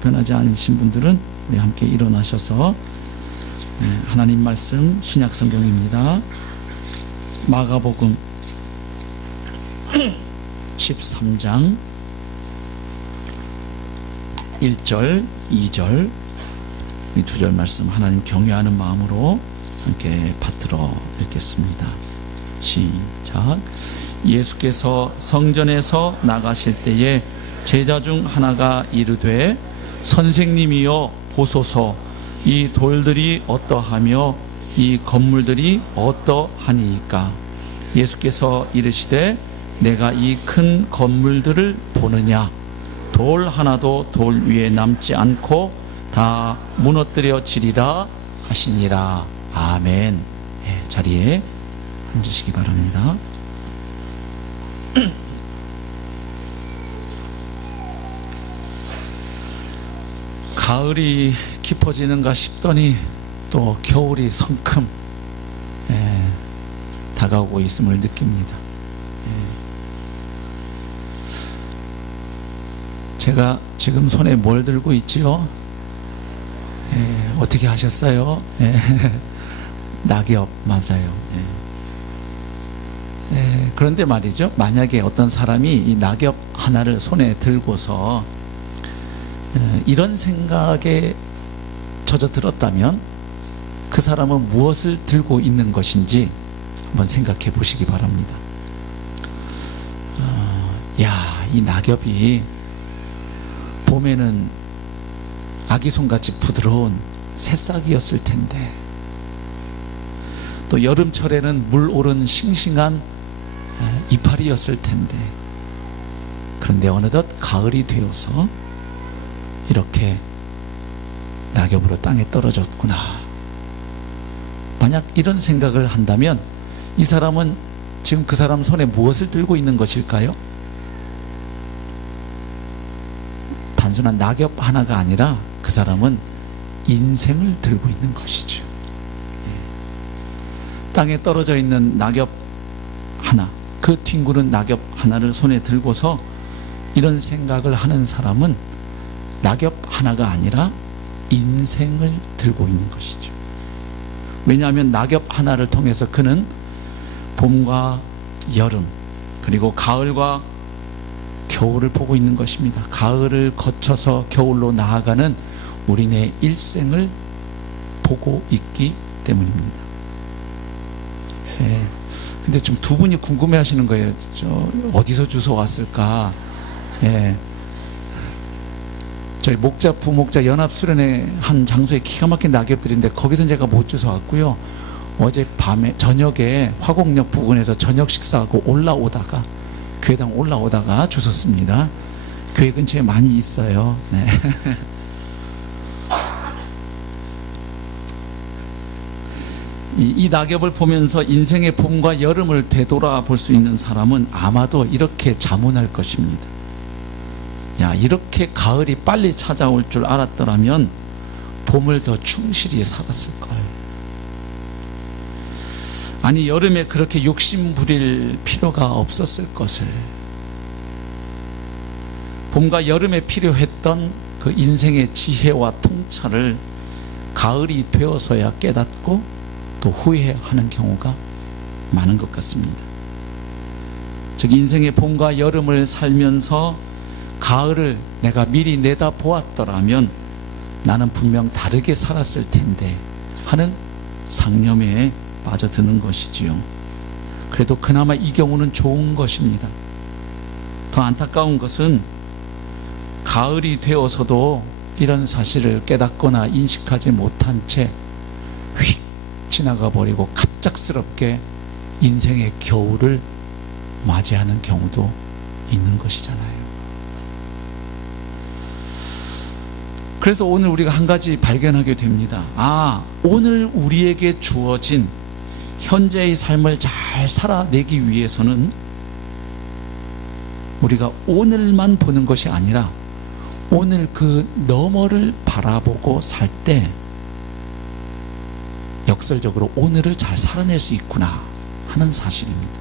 불편하지 않으신 분들은 우리 함께 일어나셔서 하나님 말씀 신약 성경입니다. 마가복음 13장 1절 2절 이 두 절 말씀 하나님 경외하는 마음으로 함께 받들어 읽겠습니다. 시작. 예수께서 성전에서 나가실 때에 제자 중 하나가 이르되 선생님이여 보소서, 이 돌들이 어떠하며 이 건물들이 어떠하니이까? 예수께서 이르시되 내가 이 큰 건물들을 보느냐? 돌 하나도 돌 위에 남지 않고 다 무너뜨려지리라 하시니라. 아멘. 자리에 앉으시기 바랍니다. 가을이 깊어지는가 싶더니 또 겨울이 성큼 다가오고 있음을 느낍니다. 제가 지금 손에 뭘 들고 있지요? 어떻게 하셨어요? 낙엽 맞아요. 그런데 말이죠, 만약에 어떤 사람이 이 낙엽 하나를 손에 들고서 이런 생각에 젖어들었다면 그 사람은 무엇을 들고 있는 것인지 한번 생각해 보시기 바랍니다. 이 낙엽이 봄에는 아기손같이 부드러운 새싹이었을 텐데, 또 여름철에는 물 오른 싱싱한 이파리였을 텐데, 그런데 어느덧 가을이 되어서 이렇게 낙엽으로 땅에 떨어졌구나. 만약 이런 생각을 한다면 이 사람은 지금 그 사람 손에 무엇을 들고 있는 것일까요? 단순한 낙엽 하나가 아니라 그 사람은 인생을 들고 있는 것이죠. 땅에 떨어져 있는 낙엽 하나, 그 뒹구는 낙엽 하나를 손에 들고서 이런 생각을 하는 사람은 낙엽 하나가 아니라 인생을 들고 있는 것이죠. 왜냐하면 낙엽 하나를 통해서 그는 봄과 여름, 그리고 가을과 겨울을 보고 있는 것입니다. 가을을 거쳐서 겨울로 나아가는 우리네 일생을 보고 있기 때문입니다. 근데 좀 두 분이 궁금해 하시는 거예요. 어디서 주워 왔을까? 저희 목자 부목자 연합수련회 한 장소에 기가 막힌 낙엽들인데 거기서 제가 못 주워 왔고요. 어제 밤에 저녁에 화곡역 부근에서 저녁 식사하고 올라오다가 교회당 올라오다가 주웠습니다. 교회 근처에 많이 있어요. 네. 이 낙엽을 보면서 인생의 봄과 여름을 되돌아볼 수 있는 사람은 아마도 이렇게 자문할 것입니다. 이렇게 가을이 빨리 찾아올 줄 알았더라면 봄을 더 충실히 살았을 걸. 아니, 여름에 그렇게 욕심 부릴 필요가 없었을 것을. 봄과 여름에 필요했던 그 인생의 지혜와 통찰을 가을이 되어서야 깨닫고 또 후회하는 경우가 많은 것 같습니다. 즉, 인생의 봄과 여름을 살면서 가을을 내가 미리 내다보았더라면 나는 분명 다르게 살았을 텐데 하는 상념에 빠져드는 것이지요. 그래도 그나마 이 경우는 좋은 것입니다. 더 안타까운 것은 가을이 되어서도 이런 사실을 깨닫거나 인식하지 못한 채 휙 지나가 버리고 갑작스럽게 인생의 겨울을 맞이하는 경우도 있는 것이잖아요. 그래서 오늘 우리가 한 가지 발견하게 됩니다. 오늘 우리에게 주어진 현재의 삶을 잘 살아내기 위해서는 우리가 오늘만 보는 것이 아니라 오늘 그 너머를 바라보고 살 때 역설적으로 오늘을 잘 살아낼 수 있구나 하는 사실입니다.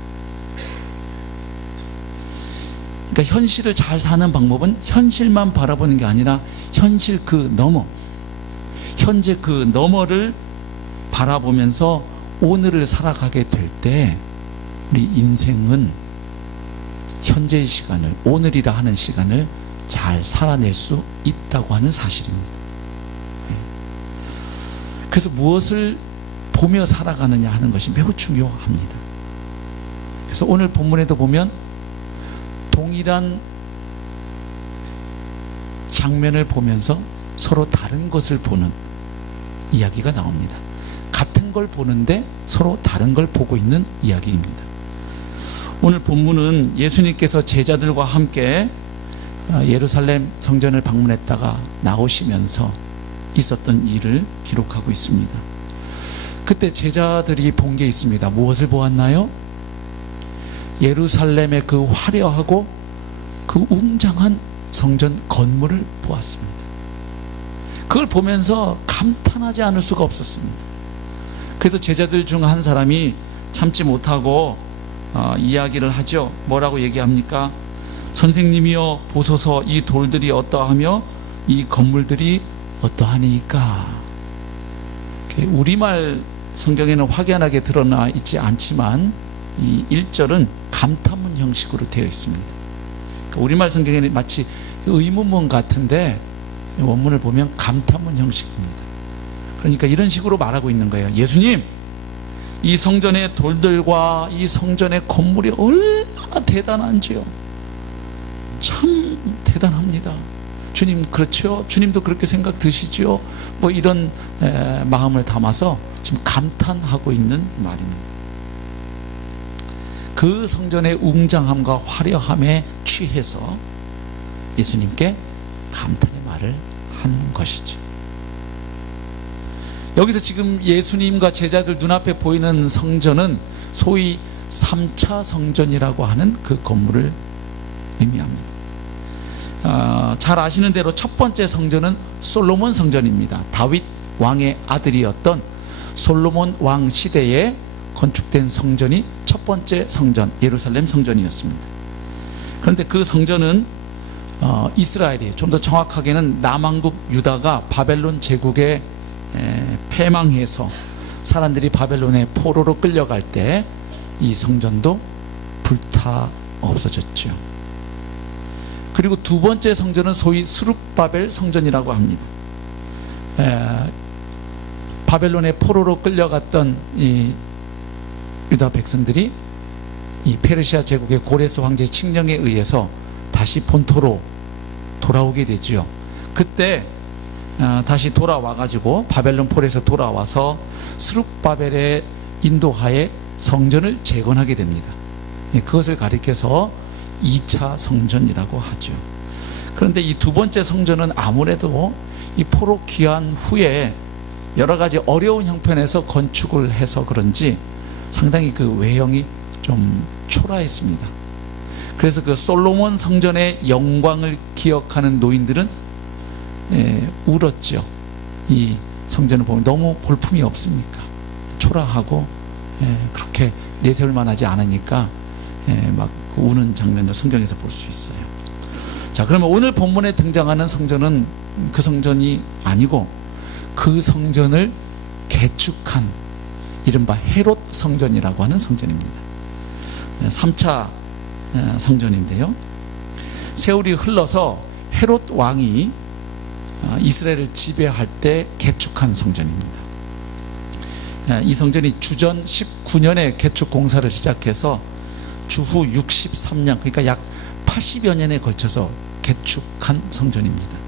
그러니까 현실을 잘 사는 방법은 현실만 바라보는 게 아니라 현실 그 너머, 현재 그 너머를 바라보면서 오늘을 살아가게 될 때 우리 인생은 현재의 시간을, 오늘이라 하는 시간을 잘 살아낼 수 있다고 하는 사실입니다. 그래서 무엇을 보며 살아가느냐 하는 것이 매우 중요합니다. 그래서 오늘 본문에도 보면 동일한 장면을 보면서 서로 다른 것을 보는 이야기가 나옵니다. 같은 걸 보는데 서로 다른 걸 보고 있는 이야기입니다. 오늘 본문은 예수님께서 제자들과 함께 예루살렘 성전을 방문했다가 나오시면서 있었던 일을 기록하고 있습니다. 그때 제자들이 본 게 있습니다. 무엇을 보았나요? 예루살렘의 그 화려하고 그 웅장한 성전 건물을 보았습니다. 그걸 보면서 감탄하지 않을 수가 없었습니다. 그래서 제자들 중 한 사람이 참지 못하고 이야기를 하죠. 뭐라고 얘기합니까? 선생님이여 보소서, 이 돌들이 어떠하며 이 건물들이 어떠하니까. 우리말 성경에는 확연하게 드러나 있지 않지만 이 1절은 감탄문 형식으로 되어 있습니다. 그러니까 우리말 성경에는 마치 의문문 같은데 원문을 보면 감탄문 형식입니다. 그러니까 이런 식으로 말하고 있는 거예요. 예수님, 이 성전의 돌들과 이 성전의 건물이 얼마나 대단한지요. 참 대단합니다. 주님 그렇죠? 주님도 그렇게 생각 드시죠? 뭐 이런 마음을 담아서 지금 감탄하고 있는 말입니다. 그 성전의 웅장함과 화려함에 취해서 예수님께 감탄의 말을 한 것이죠. 여기서 지금 예수님과 제자들 눈앞에 보이는 성전은 소위 3차 성전이라고 하는 그 건물을 의미합니다. 잘 아시는 대로 첫 번째 성전은 솔로몬 성전입니다. 다윗 왕의 아들이었던 솔로몬 왕 시대에 건축된 성전이 첫 번째 성전, 예루살렘 성전이었습니다. 그런데 그 성전은 이스라엘이, 좀 더 정확하게는 남왕국 유다가 바벨론 제국에 패망해서 사람들이 바벨론의 포로로 끌려갈 때 이 성전도 불타 없어졌죠. 그리고 두 번째 성전은 소위 스룹바벨 성전이라고 합니다. 바벨론의 포로로 끌려갔던 이 유다 백성들이 이 페르시아 제국의 고레스 황제 칙령에 의해서 다시 본토로 돌아오게 되지요. 그때 다시 돌아와가지고 바벨론 포로에서 돌아와서 스룹바벨의 인도하에 성전을 재건하게 됩니다. 그것을 가리켜서 2차 성전이라고 하죠. 그런데 이 두 번째 성전은 아무래도 이 포로 귀환 후에 여러 가지 어려운 형편에서 건축을 해서 그런지 상당히 그 외형이 좀 초라했습니다. 그래서 그 솔로몬 성전의 영광을 기억하는 노인들은 울었죠. 이 성전을 보면 너무 볼품이 없으니까, 초라하고 그렇게 내세울 만하지 않으니까 막 우는 장면을 성경에서 볼 수 있어요. 자, 그러면 오늘 본문에 등장하는 성전은 그 성전이 아니고 그 성전을 개축한 이른바 헤롯 성전이라고 하는 성전입니다. 3차 성전인데요, 세월이 흘러서 헤롯 왕이 이스라엘을 지배할 때 개축한 성전입니다. 이 성전이 주전 19년에 개축 공사를 시작해서 주후 63년, 그러니까 약 80여 년에 걸쳐서 개축한 성전입니다.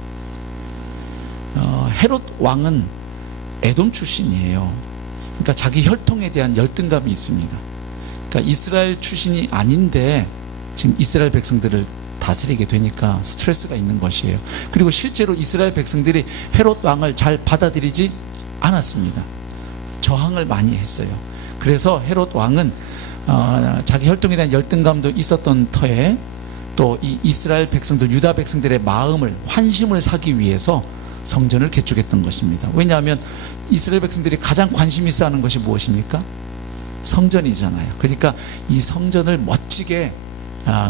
헤롯 왕은 에돔 출신이에요. 그러니까 자기 혈통에 대한 열등감이 있습니다. 그러니까 이스라엘 출신이 아닌데 지금 이스라엘 백성들을 다스리게 되니까 스트레스가 있는 것이에요. 그리고 실제로 이스라엘 백성들이 헤롯 왕을 잘 받아들이지 않았습니다. 저항을 많이 했어요. 그래서 헤롯 왕은 자기 혈통에 대한 열등감도 있었던 터에 또 이 이스라엘 백성들, 유다 백성들의 마음을, 환심을 사기 위해서 성전을 개축했던 것입니다. 왜냐하면 이스라엘 백성들이 가장 관심 있어 하는 것이 무엇입니까? 성전이잖아요. 그러니까 이 성전을 멋지게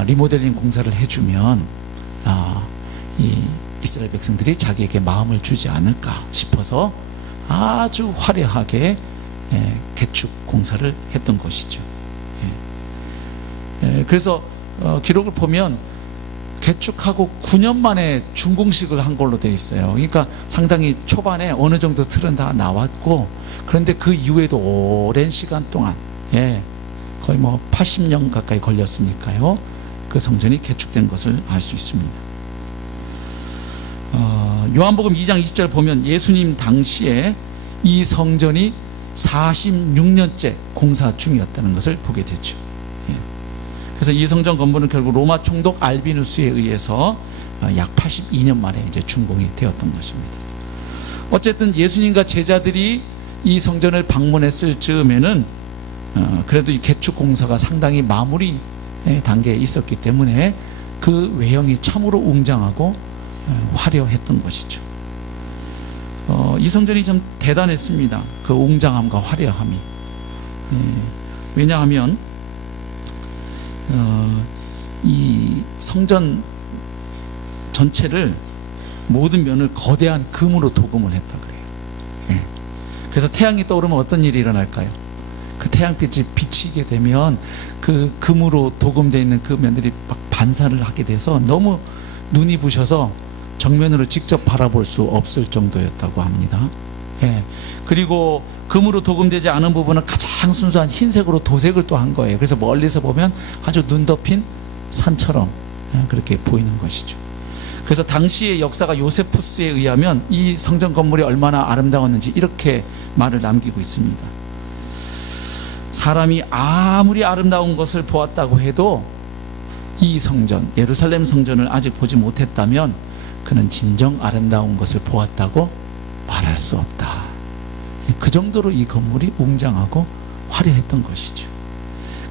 리모델링 공사를 해주면 이 이스라엘 백성들이 자기에게 마음을 주지 않을까 싶어서 아주 화려하게 개축 공사를 했던 것이죠. 그래서 기록을 보면 개축하고 9년 만에 준공식을 한 걸로 되어 있어요. 그러니까 상당히 초반에 어느 정도 틀은 다 나왔고, 그런데 그 이후에도 오랜 시간 동안 거의 뭐 80년 가까이 걸렸으니까요, 그 성전이 개축된 것을 알 수 있습니다. 요한복음 2장 20절 보면 예수님 당시에 이 성전이 46년째 공사 중이었다는 것을 보게 되죠. 그래서 이 성전 건물은 결국 로마 총독 알비누스에 의해서 약 82년 만에 이제 준공이 되었던 것입니다. 어쨌든 예수님과 제자들이 이 성전을 방문했을 즈음에는 그래도 이 개축 공사가 상당히 마무리 단계에 있었기 때문에 그 외형이 참으로 웅장하고 화려했던 것이죠. 이 성전이 좀 대단했습니다. 그 웅장함과 화려함이. 왜냐하면 이 성전 전체를 모든 면을 거대한 금으로 도금을 했다 그래요. 그래서 태양이 떠오르면 어떤 일이 일어날까요? 그 태양빛이 비치게 되면 그 금으로 도금되어 있는 그 면들이 막 반사를 하게 돼서 너무 눈이 부셔서 정면으로 직접 바라볼 수 없을 정도였다고 합니다. 그리고 금으로 도금되지 않은 부분은 가장 순수한 흰색으로 도색을 또 한 거예요. 그래서 멀리서 보면 아주 눈 덮인 산처럼 그렇게 보이는 것이죠. 그래서 당시의 역사가 요세푸스에 의하면 이 성전 건물이 얼마나 아름다웠는지 이렇게 말을 남기고 있습니다. 사람이 아무리 아름다운 것을 보았다고 해도 이 성전, 예루살렘 성전을 아직 보지 못했다면 그는 진정 아름다운 것을 보았다고 말할 수 없다. 그 정도로 이 건물이 웅장하고 화려했던 것이죠.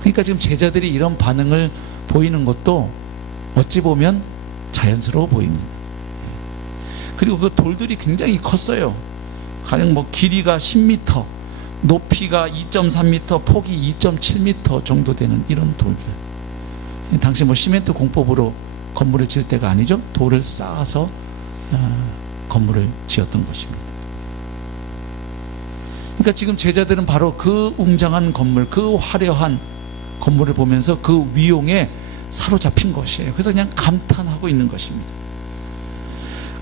그러니까 지금 제자들이 이런 반응을 보이는 것도 어찌 보면 자연스러워 보입니다. 그리고 그 돌들이 굉장히 컸어요. 가령 뭐 길이가 10m, 높이가 2.3m, 폭이 2.7m 정도 되는 이런 돌들. 당시 뭐 시멘트 공법으로 건물을 지을 때가 아니죠. 돌을 쌓아서 건물을 지었던 것입니다. 그러니까 지금 제자들은 바로 그 웅장한 건물, 그 화려한 건물을 보면서 그 위용에 사로잡힌 것이에요. 그래서 그냥 감탄하고 있는 것입니다.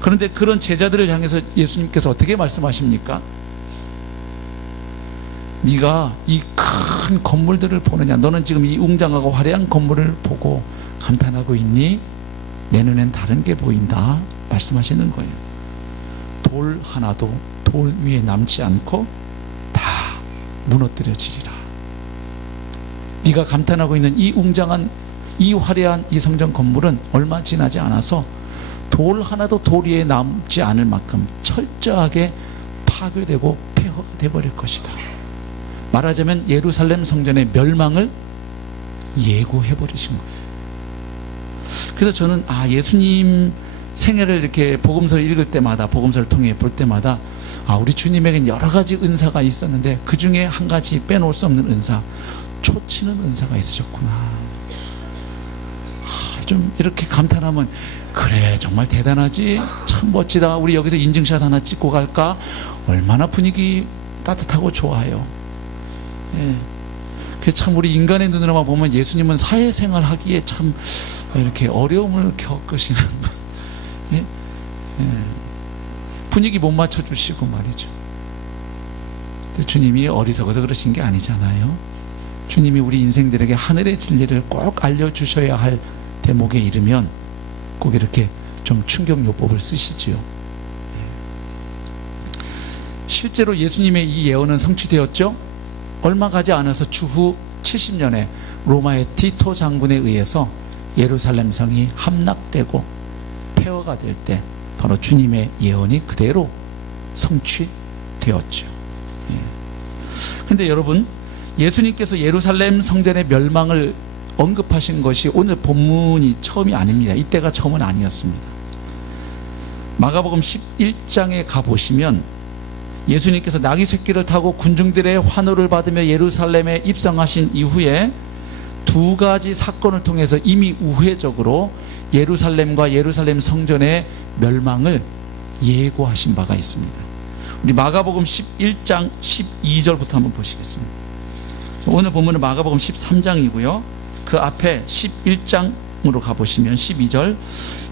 그런데 그런 제자들을 향해서 예수님께서 어떻게 말씀하십니까? 네가 이 큰 건물들을 보느냐? 너는 지금 이 웅장하고 화려한 건물을 보고 감탄하고 있니? 내 눈엔 다른 게 보인다 말씀하시는 거예요. 돌 하나도 돌 위에 남지 않고 다 무너뜨려지리라. 네가 감탄하고 있는 이 웅장한 이 화려한 이 성전 건물은 얼마 지나지 않아서 돌 하나도 돌 위에 남지 않을 만큼 철저하게 파괴되고 폐허가 되어버릴 것이다. 말하자면 예루살렘 성전의 멸망을 예고해버리신 거예요. 그래서 저는 예수님 생애를 이렇게 복음서를 읽을 때마다, 복음서를 통해 볼 때마다 우리 주님에겐 여러 가지 은사가 있었는데 그 중에 한 가지 빼놓을 수 없는 은사, 초치는 은사가 있으셨구나. 좀 이렇게 감탄하면 그래 정말 대단하지, 참 멋지다, 우리 여기서 인증샷 하나 찍고 갈까, 얼마나 분위기 따뜻하고 좋아요. 참 우리 인간의 눈으로만 보면 예수님은 사회생활 하기에 참 이렇게 어려움을 겪으시는 분위기 못 맞춰주시고 말이죠. 근데 주님이 어리석어서 그러신 게 아니잖아요. 주님이 우리 인생들에게 하늘의 진리를 꼭 알려주셔야 할 대목에 이르면 꼭 이렇게 좀 충격요법을 쓰시지요. 실제로 예수님의 이 예언은 성취되었죠. 얼마 가지 않아서 추후 70년에 로마의 티토 장군에 의해서 예루살렘 성이 함락되고 폐허가 될 때 바로 주님의 예언이 그대로 성취되었죠. 그런데 여러분, 예수님께서 예루살렘 성전의 멸망을 언급하신 것이 오늘 본문이 처음이 아닙니다. 이때가 처음은 아니었습니다. 마가복음 11장에 가보시면 예수님께서 나귀 새끼를 타고 군중들의 환호를 받으며 예루살렘에 입성하신 이후에 두 가지 사건을 통해서 이미 우회적으로 예루살렘과 예루살렘 성전의 멸망을 예고하신 바가 있습니다. 우리 마가복음 11장 12절부터 한번 보시겠습니다. 오늘 본문은 마가복음 13장이고요. 그 앞에 11장으로 가보시면 12절,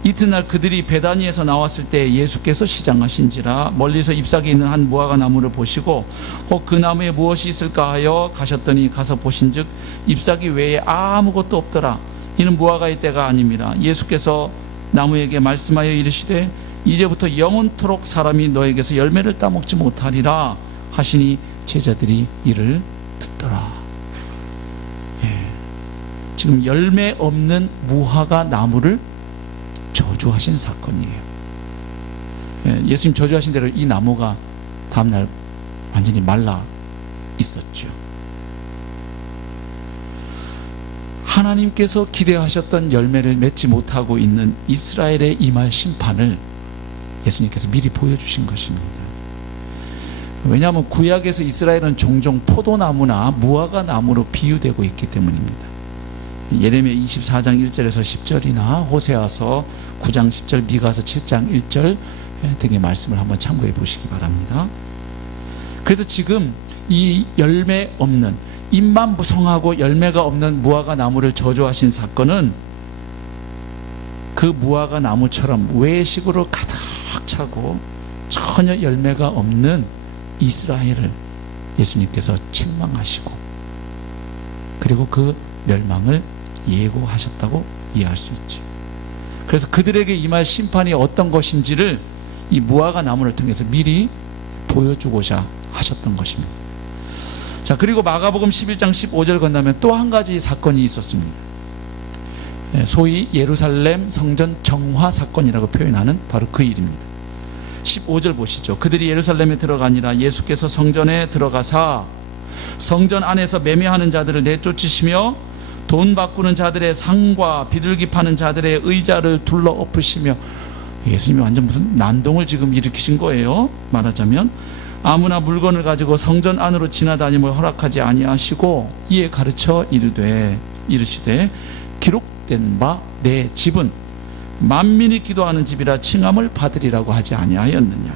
이튿날 그들이 베다니에서 나왔을 때 예수께서 시장하신지라 멀리서 잎사귀 있는 한 무화과 나무를 보시고 혹 그 나무에 무엇이 있을까 하여 가셨더니 가서 보신즉 잎사귀 외에 아무것도 없더라. 이는 무화과의 때가 아님이라. 예수께서 나무에게 말씀하여 이르시되 이제부터 영원토록 사람이 너에게서 열매를 따먹지 못하리라 하시니 제자들이 이를 듣더라. 지금 열매 없는 무화과 나무를 저주하신 사건이에요. 예수님 저주하신 대로 이 나무가 다음날 완전히 말라 있었죠. 하나님께서 기대하셨던 열매를 맺지 못하고 있는 이스라엘의 임할 심판을 예수님께서 미리 보여주신 것입니다. 왜냐하면 구약에서 이스라엘은 종종 포도나무나 무화과 나무로 비유되고 있기 때문입니다. 예레미야 24장 1절에서 10절이나 호세아서 9장 10절, 미가서 7장 1절 등의 말씀을 한번 참고해 보시기 바랍니다. 그래서 지금 이 열매 없는, 잎만 무성하고 열매가 없는 무화과 나무를 저주하신 사건은 그 무화과 나무처럼 외식으로 가득 차고 전혀 열매가 없는 이스라엘을 예수님께서 책망하시고 그리고 그 멸망을 예고하셨다고 이해할 수 있죠. 그래서 그들에게 임할 심판이 어떤 것인지를 이 무화과 나무를 통해서 미리 보여주고자 하셨던 것입니다. 자, 그리고 마가복음 11장 15절 건너면 또 한 가지 사건이 있었습니다. 소위 예루살렘 성전 정화 사건이라고 표현하는 바로 그 일입니다. 15절 보시죠. 그들이 예루살렘에 들어가니라. 예수께서 성전에 들어가사 성전 안에서 매매하는 자들을 내쫓으시며 돈 바꾸는 자들의 상과 비둘기 파는 자들의 의자를 둘러 엎으시며, 예수님이 완전 무슨 난동을 지금 일으키신 거예요. 말하자면 아무나 물건을 가지고 성전 안으로 지나다님을 허락하지 아니하시고 이에 가르쳐 이르시되 기록된 바 내 집은 만민이 기도하는 집이라 칭함을 받으리라고 하지 아니하였느냐.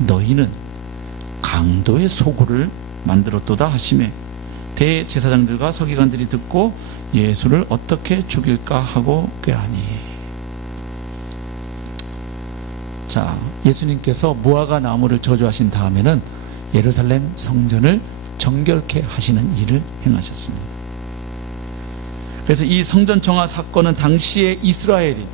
너희는 강도의 소굴을 만들었도다 하시매 대제사장들과 서기관들이 듣고 예수를 어떻게 죽일까 하고 꾀하니. 자, 예수님께서 무화과 나무를 저주하신 다음에는 예루살렘 성전을 정결케 하시는 일을 행하셨습니다. 그래서 이 성전 정화 사건은 당시의 이스라엘이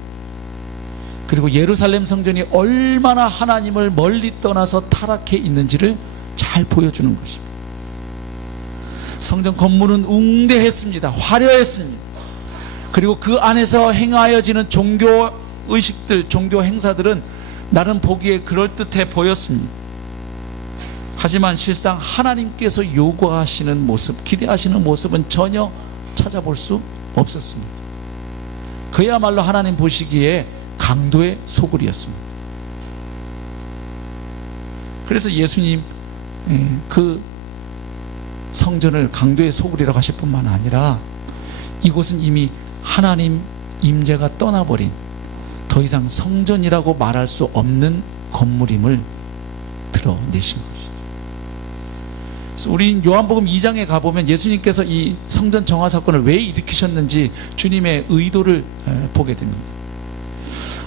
그리고 예루살렘 성전이 얼마나 하나님을 멀리 떠나서 타락해 있는지를 잘 보여주는 것입니다. 성전 건물은 웅대했습니다. 화려했습니다. 그리고 그 안에서 행하여지는 종교 의식들, 종교 행사들은 나름 보기에 그럴듯해 보였습니다. 하지만 실상 하나님께서 요구하시는 모습, 기대하시는 모습은 전혀 찾아볼 수 없었습니다. 그야말로 하나님 보시기에 강도의 소굴이었습니다. 그래서 예수님 그 성전을 강도의 소굴이라고 하실 뿐만 아니라 이곳은 이미 하나님 임재가 떠나버린 더 이상 성전이라고 말할 수 없는 건물임을 드러내신 것이죠. 그래서 우리 요한복음 2장에 가보면 예수님께서 이 성전 정화 사건을 왜 일으키셨는지 주님의 의도를 보게 됩니다.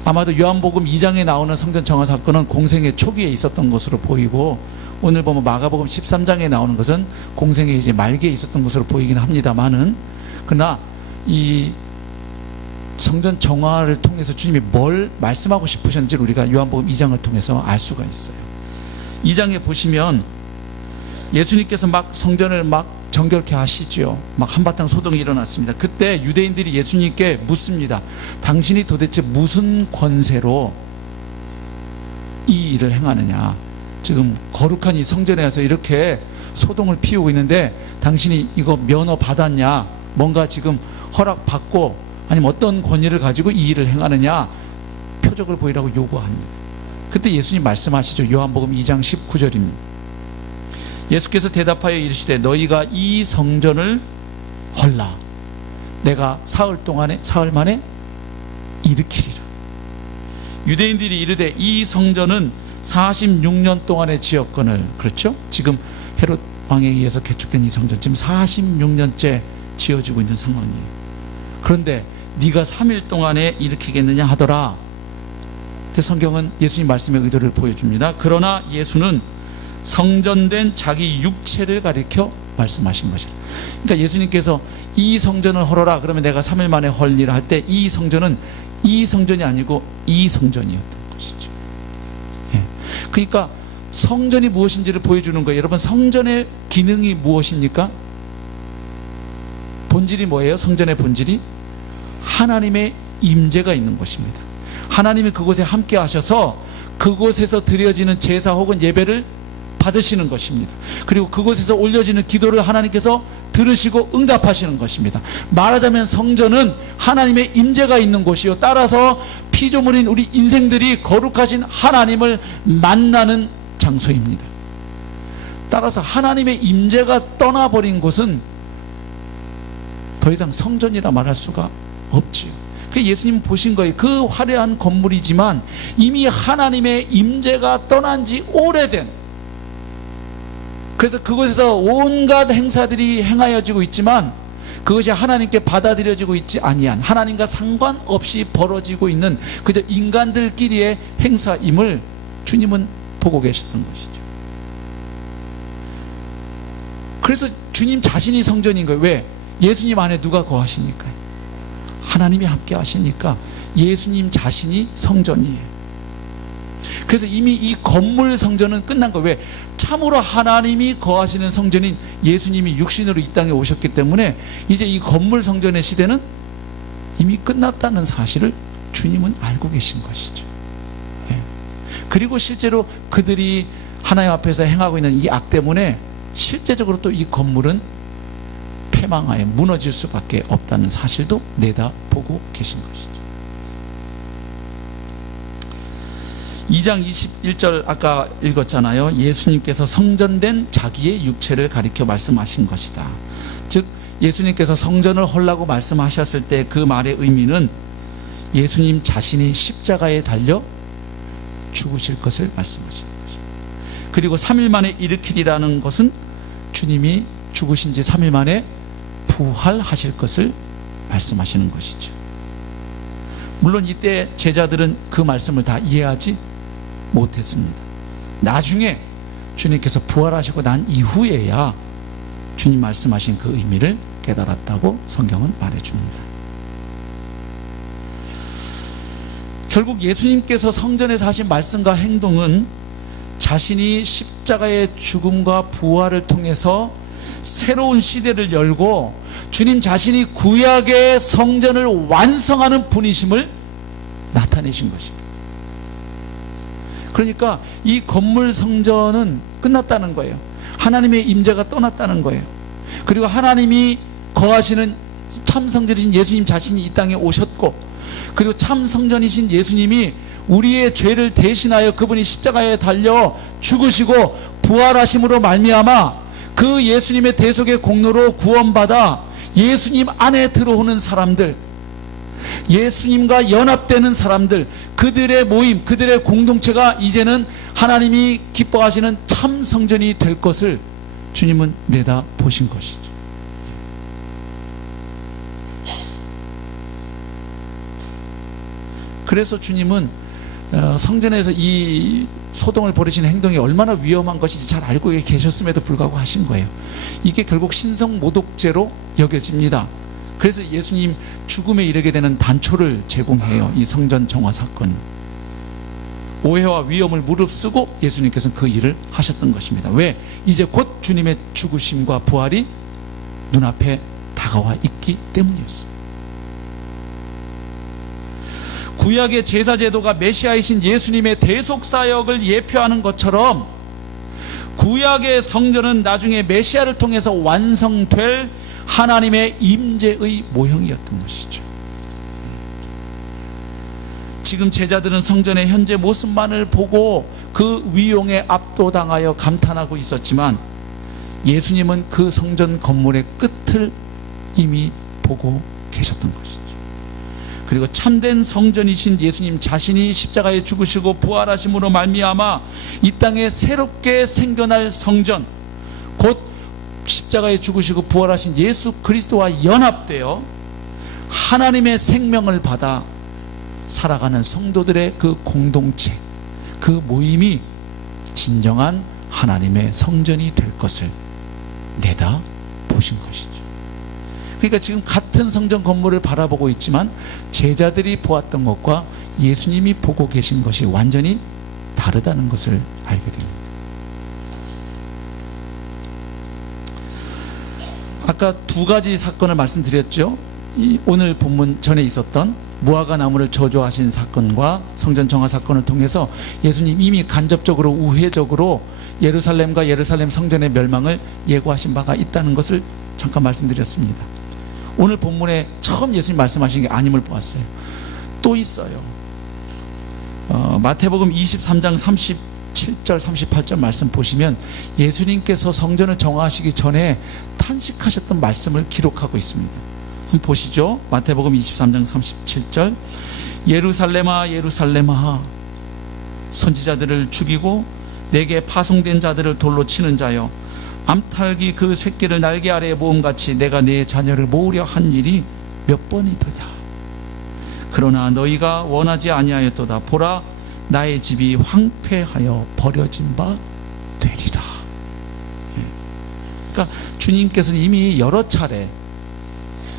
아마도 요한복음 2장에 나오는 성전 정화 사건은 공생의 초기에 있었던 것으로 보이고, 오늘 보면 마가복음 13장에 나오는 것은 공생의 이제 말기에 있었던 것으로 보이긴 합니다만은, 그러나 이 성전 정화를 통해서 주님이 뭘 말씀하고 싶으셨는지 우리가 요한복음 2장을 통해서 알 수가 있어요. 2장에 보시면 예수님께서 막 성전을 막 정결케 하시죠. 막 한바탕 소동이 일어났습니다. 그때 유대인들이 예수님께 묻습니다. 당신이 도대체 무슨 권세로 이 일을 행하느냐. 지금 거룩한 이 성전에 와서 이렇게 소동을 피우고 있는데 당신이 이거 면허 받았냐, 뭔가 지금 허락 받고 아니면 어떤 권위를 가지고 이 일을 행하느냐 표적을 보이라고 요구합니다. 그때 예수님 말씀하시죠. 요한복음 2장 19절입니다. 예수께서 대답하여 이르시되 너희가 이 성전을 헐라. 내가 사흘 만에 일으키리라. 유대인들이 이르되 이 성전은 46년 동안의 지역권을, 그렇죠? 지금 헤롯 왕에 의해서 개축된 이 성전 지금 46년째 지어지고 있는 상황이에요. 그런데 네가 3일 동안에 일으키겠느냐 하더라. 그때 성경은 예수님 말씀의 의도를 보여줍니다. 그러나 예수는 성전된 자기 육체를 가리켜 말씀하신 것이라. 그러니까 예수님께서 이 성전을 헐어라 그러면 내가 3일 만에 헐리라 할 때 이 성전은 이 성전이 아니고 이 성전이었던 것이죠. 예. 그러니까 성전이 무엇인지를 보여주는 거예요. 여러분, 성전의 기능이 무엇입니까? 본질이 뭐예요? 성전의 본질이 하나님의 임재가 있는 것입니다. 하나님이 그곳에 함께 하셔서 그곳에서 드려지는 제사 혹은 예배를 받으시는 것입니다. 그리고 그곳에서 올려지는 기도를 하나님께서 들으시고 응답하시는 것입니다. 말하자면 성전은 하나님의 임재가 있는 곳이요, 따라서 피조물인 우리 인생들이 거룩하신 하나님을 만나는 장소입니다. 따라서 하나님의 임재가 떠나버린 곳은 더 이상 성전이라 말할 수가 없지요. 그 예수님 보신 거예요. 그 화려한 건물이지만 이미 하나님의 임재가 떠난 지 오래된, 그래서 그곳에서 온갖 행사들이 행하여지고 있지만 그것이 하나님께 받아들여지고 있지 아니한, 하나님과 상관없이 벌어지고 있는 그저 인간들끼리의 행사임을 주님은 보고 계셨던 것이죠. 그래서 주님 자신이 성전인 거예요. 왜? 예수님 안에 누가 거하시니까, 하나님이 함께 하시니까 예수님 자신이 성전이에요. 그래서 이미 이 건물 성전은 끝난 거예요. 왜? 참으로 하나님이 거하시는 성전인 예수님이 육신으로 이 땅에 오셨기 때문에 이제 이 건물 성전의 시대는 이미 끝났다는 사실을 주님은 알고 계신 것이죠. 예. 그리고 실제로 그들이 하나님 앞에서 행하고 있는 이 악 때문에 실제적으로 또 이 건물은 패망하여 무너질 수밖에 없다는 사실도 내다보고 계신 것이죠. 2장 21절 아까 읽었잖아요. 예수님께서 성전된 자기의 육체를 가리켜 말씀하신 것이다. 즉 예수님께서 성전을 헐라고 말씀하셨을 때 그 말의 의미는 예수님 자신이 십자가에 달려 죽으실 것을 말씀하시는 것입니다. 그리고 3일 만에 일으키리라는 것은 주님이 죽으신 지 3일 만에 부활하실 것을 말씀하시는 것이죠. 물론 이때 제자들은 그 말씀을 다 이해하지 못했습니다. 나중에 주님께서 부활하시고 난 이후에야 주님 말씀하신 그 의미를 깨달았다고 성경은 말해줍니다. 결국 예수님께서 성전에서 하신 말씀과 행동은 자신이 십자가의 죽음과 부활을 통해서 새로운 시대를 열고 주님 자신이 구약의 성전을 완성하는 분이심을 나타내신 것입니다. 그러니까 이 건물 성전은 끝났다는 거예요. 하나님의 임재가 떠났다는 거예요. 그리고 하나님이 거하시는 참 성전이신 예수님 자신이 이 땅에 오셨고, 그리고 참 성전이신 예수님이 우리의 죄를 대신하여 그분이 십자가에 달려 죽으시고 부활하심으로 말미암아 그 예수님의 대속의 공로로 구원받아 예수님 안에 들어오는 사람들, 예수님과 연합되는 사람들, 그들의 모임, 그들의 공동체가 이제는 하나님이 기뻐하시는 참 성전이 될 것을 주님은 내다보신 것이죠. 그래서 주님은 성전에서 이 소동을 벌이시는 행동이 얼마나 위험한 것인지 잘 알고 계셨음에도 불구하고 하신 거예요. 이게 결국 신성모독죄로 여겨집니다. 그래서 예수님 죽음에 이르게 되는 단초를 제공해요. 이 성전 정화 사건, 오해와 위험을 무릅쓰고 예수님께서는 그 일을 하셨던 것입니다. 왜? 이제 곧 주님의 죽으심과 부활이 눈앞에 다가와 있기 때문이었습니다. 구약의 제사제도가 메시아이신 예수님의 대속사역을 예표하는 것처럼 구약의 성전은 나중에 메시아를 통해서 완성될 하나님의 임재의 모형이었던 것이죠. 지금 제자들은 성전의 현재 모습만을 보고 그 위용에 압도당하여 감탄하고 있었지만 예수님은 그 성전 건물의 끝을 이미 보고 계셨던 것이죠. 그리고 참된 성전이신 예수님 자신이 십자가에 죽으시고 부활하심으로 말미암아 이 땅에 새롭게 생겨날 성전, 곧 십자가에 죽으시고 부활하신 예수 그리스도와 연합되어 하나님의 생명을 받아 살아가는 성도들의 그 공동체, 그 모임이 진정한 하나님의 성전이 될 것을 내다 보신 것이죠. 그러니까 지금 같은 성전 건물을 바라보고 있지만 제자들이 보았던 것과 예수님이 보고 계신 것이 완전히 다르다는 것을 알게 됩니다. 아까 두 가지 사건을 말씀드렸죠. 오늘 본문 전에 있었던 무화과 나무를 저주하신 사건과 성전 정화 사건을 통해서 예수님 이미 간접적으로 우회적으로 예루살렘과 예루살렘 성전의 멸망을 예고하신 바가 있다는 것을 잠깐 말씀드렸습니다. 오늘 본문에 처음 예수님 말씀하신 게 아님을 보았어요. 또 있어요. 마태복음 23장 37절 38절 말씀 보시면 예수님께서 성전을 정화하시기 전에 탄식하셨던 말씀을 기록하고 있습니다. 한번 보시죠. 마태복음 23장 37절 예루살렘아 예루살렘아 선지자들을 죽이고 내게 파송된 자들을 돌로 치는 자여 암탉이 그 새끼를 날개 아래에 모음같이 내가 내 자녀를 모으려 한 일이 몇 번이더냐. 그러나 너희가 원하지 아니하였도다. 보라 나의 집이 황폐하여 버려진 바 되리라. 그러니까 주님께서는 이미 여러 차례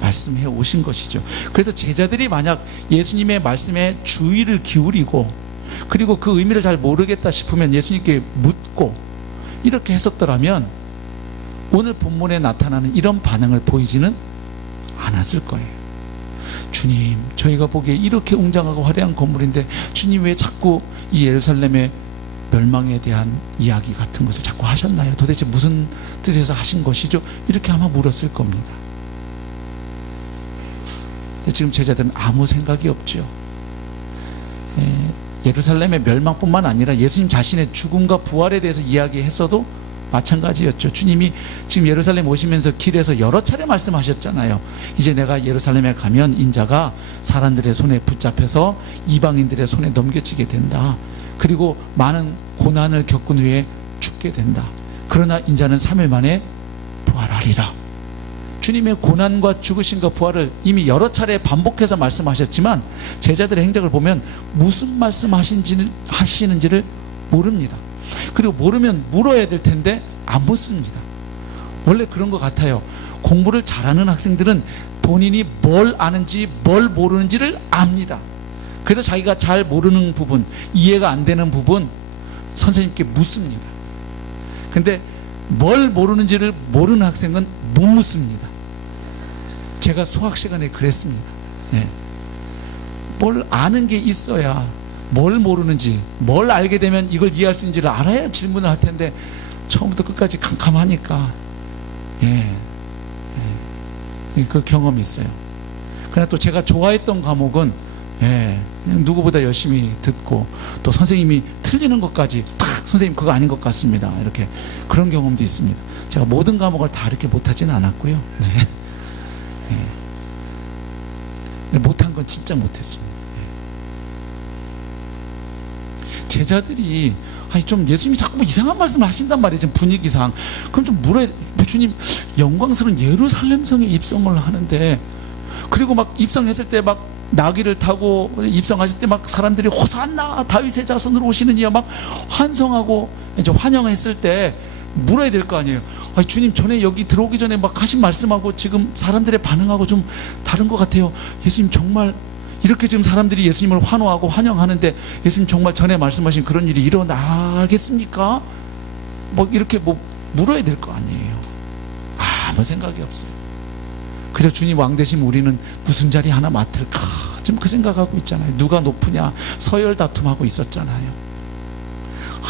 말씀해 오신 것이죠. 그래서 제자들이 만약 예수님의 말씀에 주의를 기울이고 그리고 그 의미를 잘 모르겠다 싶으면 예수님께 묻고 이렇게 했었더라면 오늘 본문에 나타나는 이런 반응을 보이지는 않았을 거예요. 주님, 저희가 보기에 이렇게 웅장하고 화려한 건물인데 주님 왜 자꾸 이 예루살렘의 멸망에 대한 이야기 같은 것을 자꾸 하셨나요? 도대체 무슨 뜻에서 하신 것이죠? 이렇게 아마 물었을 겁니다. 근데 지금 제자들은 아무 생각이 없죠. 예루살렘의 멸망뿐만 아니라 예수님 자신의 죽음과 부활에 대해서 이야기했어도 마찬가지였죠. 주님이 지금 예루살렘 오시면서 길에서 여러 차례 말씀하셨잖아요. 이제 내가 예루살렘에 가면 인자가 사람들의 손에 붙잡혀서 이방인들의 손에 넘겨지게 된다. 그리고 많은 고난을 겪은 후에 죽게 된다. 그러나 인자는 3일 만에 부활하리라. 주님의 고난과 죽으심과 부활을 이미 여러 차례 반복해서 말씀하셨지만 제자들의 행적을 보면 무슨 말씀하시는지를 모릅니다. 그리고 모르면 물어야 될 텐데 안 묻습니다. 원래 그런 것 같아요. 공부를 잘하는 학생들은 본인이 뭘 아는지 뭘 모르는지를 압니다. 그래서 자기가 잘 모르는 부분, 이해가 안 되는 부분 선생님께 묻습니다. 근데 뭘 모르는지를 모르는 학생은 못 묻습니다. 제가 수학 시간에 그랬습니다. 뭘 아는 게 있어야 뭘 모르는지, 뭘 알게 되면 이걸 이해할 수 있는지를 알아야 질문을 할 텐데 처음부터 끝까지 캄캄하니까 그 경험이 있어요. 그러나 또 제가 좋아했던 과목은 그냥 누구보다 열심히 듣고 또 선생님이 틀리는 것까지 탁 선생님 그거 아닌 것 같습니다. 이렇게 그런 경험도 있습니다. 제가 모든 과목을 다 이렇게 못하지는 않았고요. 근데 못한 건 진짜 못했습니다. 제자들이 좀 예수님이 자꾸 이상한 말씀을 하신단 말이에요. 지금 분위기상. 그럼 좀 물어야, 주님 영광스러운 예루살렘 성에 입성을 하는데, 그리고 막 입성했을 때 막 나귀를 타고 입성하실 때 막 사람들이 호산나 다윗의 자손으로 오시는 이야 막 환성하고 이제 환영했을 때 물어야 될 거 아니에요. 주님 전에 여기 들어오기 전에 막 하신 말씀하고 지금 사람들의 반응하고 좀 다른 것 같아요. 예수님 정말 이렇게 지금 사람들이 예수님을 환호하고 환영하는데 예수님 정말 전에 말씀하신 그런 일이 일어나겠습니까? 뭐 이렇게 뭐 물어야 될 거 아니에요. 아무 생각이 없어요. 그저 주님 왕 되시면 우리는 무슨 자리 하나 맡을까 지금 그 생각하고 있잖아요. 누가 높으냐 서열 다툼하고 있었잖아요.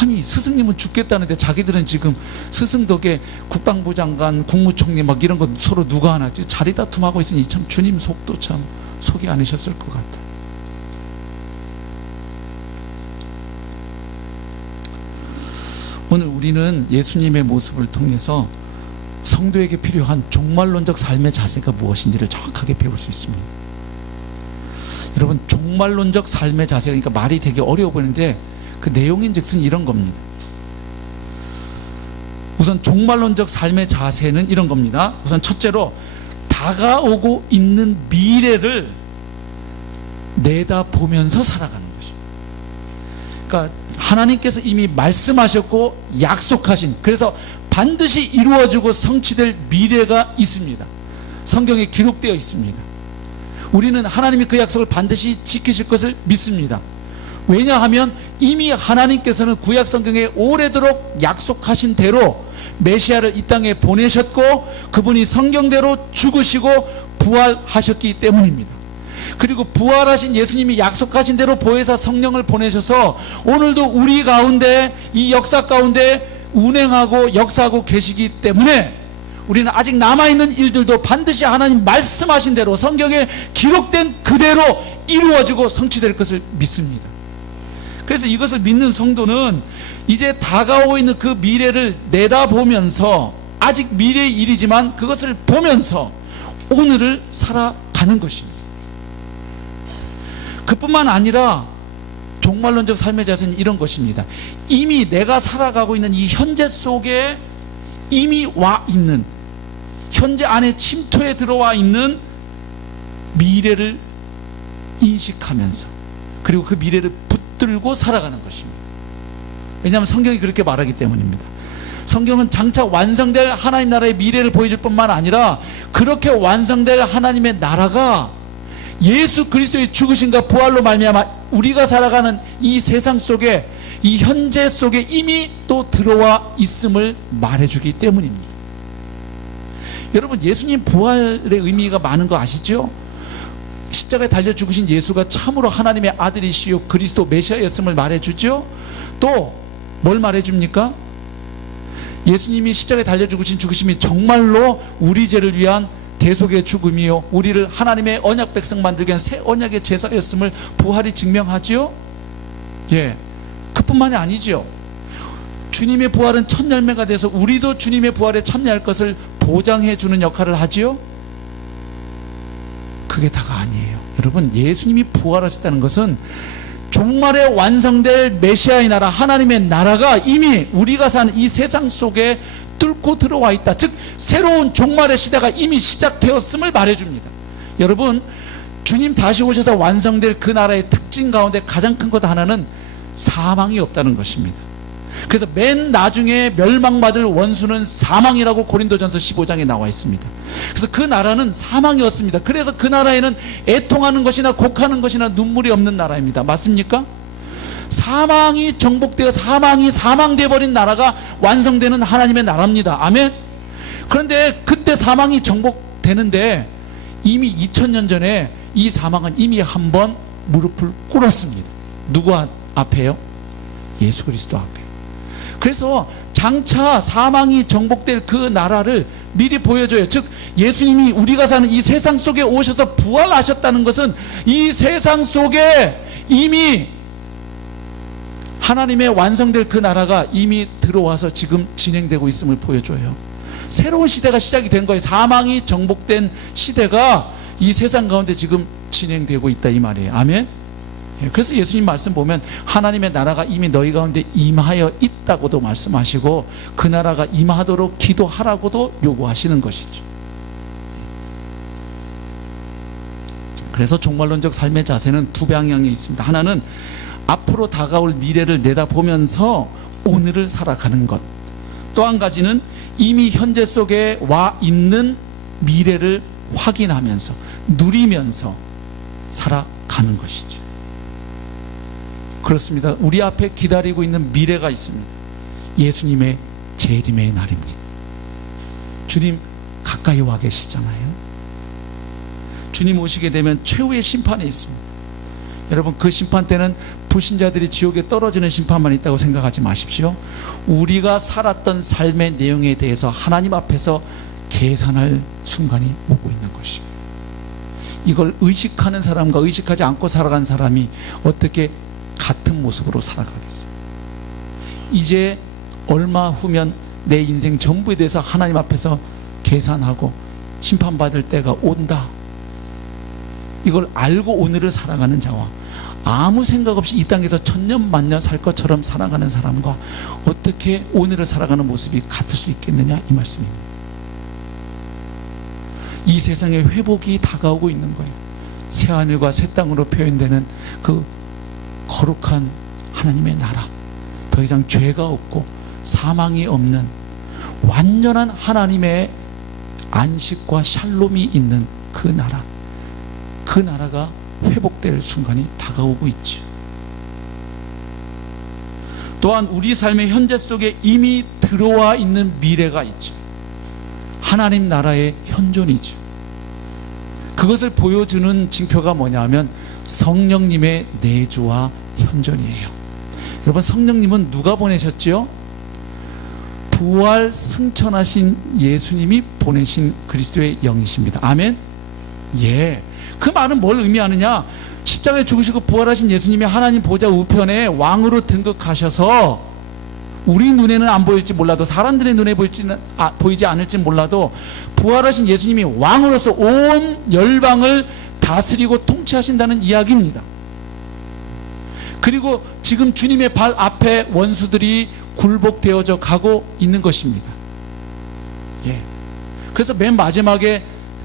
아니 스승님은 죽겠다는데 자기들은 지금 스승 덕에 국방부 장관 국무총리 막 이런 거 서로 누가 하나 자리 다툼하고 있으니 참 주님 속도 참 속이 아니셨을 것 같아요. 오늘 우리는 예수님의 모습을 통해서 성도에게 필요한 종말론적 삶의 자세가 무엇인지를 정확하게 배울 수 있습니다. 여러분, 종말론적 삶의 자세, 그러니까 말이 되게 어려워 보이는데 그 내용인즉슨 이런 겁니다. 우선 종말론적 삶의 자세는 이런 겁니다. 우선 첫째로 다가오고 있는 미래를 내다보면서 살아가는 것입니다. 그러니까 하나님께서 이미 말씀하셨고 약속하신, 그래서 반드시 이루어지고 성취될 미래가 있습니다. 성경에 기록되어 있습니다. 우리는 하나님이 그 약속을 반드시 지키실 것을 믿습니다. 왜냐하면 이미 하나님께서는 구약 성경에 오래도록 약속하신 대로 메시아를 이 땅에 보내셨고 그분이 성경대로 죽으시고 부활하셨기 때문입니다. 그리고 부활하신 예수님이 약속하신 대로 보혜사 성령을 보내셔서 오늘도 우리 가운데, 이 역사 가운데 운행하고 역사하고 계시기 때문에 우리는 아직 남아있는 일들도 반드시 하나님 말씀하신 대로 성경에 기록된 그대로 이루어지고 성취될 것을 믿습니다. 그래서 이것을 믿는 성도는 이제 다가오고 있는 그 미래를 내다보면서, 아직 미래의 일이지만 그것을 보면서 오늘을 살아가는 것입니다. 그뿐만 아니라 종말론적 삶의 자세는 이런 것입니다. 이미 내가 살아가고 있는 이 현재 속에 이미 와 있는, 현재 안에 침투해 들어와 있는 미래를 인식하면서, 그리고 그 미래를 붙들고 살아가는 것입니다. 왜냐하면 성경이 그렇게 말하기 때문입니다. 성경은 장차 완성될 하나님 나라의 미래를 보여줄 뿐만 아니라 그렇게 완성될 하나님의 나라가 예수 그리스도의 죽으심과 부활로 말미암아 우리가 살아가는 이 세상 속에, 이 현재 속에 이미 또 들어와 있음을 말해주기 때문입니다. 여러분, 예수님 부활의 의미가 많은 거 아시죠? 십자가에 달려 죽으신 예수가 참으로 하나님의 아들이시요 그리스도 메시아였음을 말해주죠. 또 뭘 말해줍니까? 예수님이 십자가에 달려 죽으신 죽으심이 정말로 우리 죄를 위한 대속의 죽음이요 우리를 하나님의 언약 백성 만들기 위한 새 언약의 제사였음을 부활이 증명하지요. 예, 그뿐만이 아니죠. 주님의 부활은 첫 열매가 돼서 우리도 주님의 부활에 참여할 것을 보장해 주는 역할을 하지요. 그게 다가 아니에요. 여러분, 예수님이 부활하셨다는 것은 종말에 완성될 메시아의 나라, 하나님의 나라가 이미 우리가 사는 이 세상 속에 뚫고 들어와 있다. 즉 새로운 종말의 시대가 이미 시작되었음을 말해줍니다. 여러분, 주님 다시 오셔서 완성될 그 나라의 특징 가운데 가장 큰 것 하나는 사망이 없다는 것입니다. 그래서 맨 나중에 멸망받을 원수는 사망이라고 고린도전서 15장에 나와 있습니다. 그래서 그 나라는 사망이 없습니다. 그래서 그 나라에는 애통하는 것이나 곡하는 것이나 눈물이 없는 나라입니다. 맞습니까? 사망이 정복되어 사망이 사망되어 버린 나라가 완성되는 하나님의 나라입니다. 아멘. 그런데 그때 사망이 정복되는데 이미 2000년 전에 이 사망은 이미 한번 무릎을 꿇었습니다. 누구 앞에요? 예수 그리스도 앞에. 그래서 장차 사망이 정복될 그 나라를 미리 보여줘요. 즉 예수님이 우리가 사는 이 세상 속에 오셔서 부활하셨다는 것은 이 세상 속에 이미 하나님의 완성될 그 나라가 이미 들어와서 지금 진행되고 있음을 보여줘요. 새로운 시대가 시작이 된 거예요. 사망이 정복된 시대가 이 세상 가운데 지금 진행되고 있다 이 말이에요. 아멘. 그래서 예수님 말씀 보면 하나님의 나라가 이미 너희 가운데 임하여 있다고도 말씀하시고 그 나라가 임하도록 기도하라고도 요구하시는 것이죠. 그래서 종말론적 삶의 자세는 두 방향이 있습니다. 하나는 앞으로 다가올 미래를 내다보면서 오늘을 살아가는 것. 또 한 가지는 이미 현재 속에 와 있는 미래를 확인하면서 누리면서 살아가는 것이죠. 그렇습니다. 우리 앞에 기다리고 있는 미래가 있습니다. 예수님의 재림의 날입니다. 주님 가까이 와 계시잖아요. 주님 오시게 되면 최후의 심판이 있습니다. 여러분, 그 심판 때는 불신자들이 지옥에 떨어지는 심판만 있다고 생각하지 마십시오. 우리가 살았던 삶의 내용에 대해서 하나님 앞에서 계산할 순간이 오고 있는 것이에요. 이걸 의식하는 사람과 의식하지 않고 살아간 사람이 어떻게 같은 모습으로 살아가겠어요? 이제 얼마 후면 내 인생 전부에 대해서 하나님 앞에서 계산하고 심판받을 때가 온다. 이걸 알고 오늘을 살아가는 자와 아무 생각 없이 이 땅에서 천년 만년 살 것처럼 살아가는 사람과 어떻게 오늘을 살아가는 모습이 같을 수 있겠느냐, 이 말씀입니다. 이 세상에 회복이 다가오고 있는 거예요. 새하늘과 새 땅으로 표현되는 그 거룩한 하나님의 나라, 더 이상 죄가 없고 사망이 없는 완전한 하나님의 안식과 샬롬이 있는 그 나라, 그 나라가 회복될 순간이 다가오고 있죠. 또한 우리 삶의 현재 속에 이미 들어와 있는 미래가 있죠. 하나님 나라의 현존이죠. 그것을 보여주는 징표가 뭐냐면 성령님의 내주와 현존이에요. 여러분, 성령님은 누가 보내셨지요? 부활 승천하신 예수님이 보내신 그리스도의 영이십니다. 아멘? 예. 그 말은 뭘 의미하느냐? 십자가에 죽으시고 부활하신 예수님이 하나님 보좌 우편에 왕으로 등극하셔서 우리 눈에는 안 보일지 몰라도, 사람들의 눈에 보이지 않을지 몰라도 부활하신 예수님이 왕으로서 온 열방을 다스리고 통치하신다는 이야기입니다. 그리고 지금 주님의 발 앞에 원수들이 굴복되어져 가고 있는 것입니다. 예. 그래서 맨 마지막에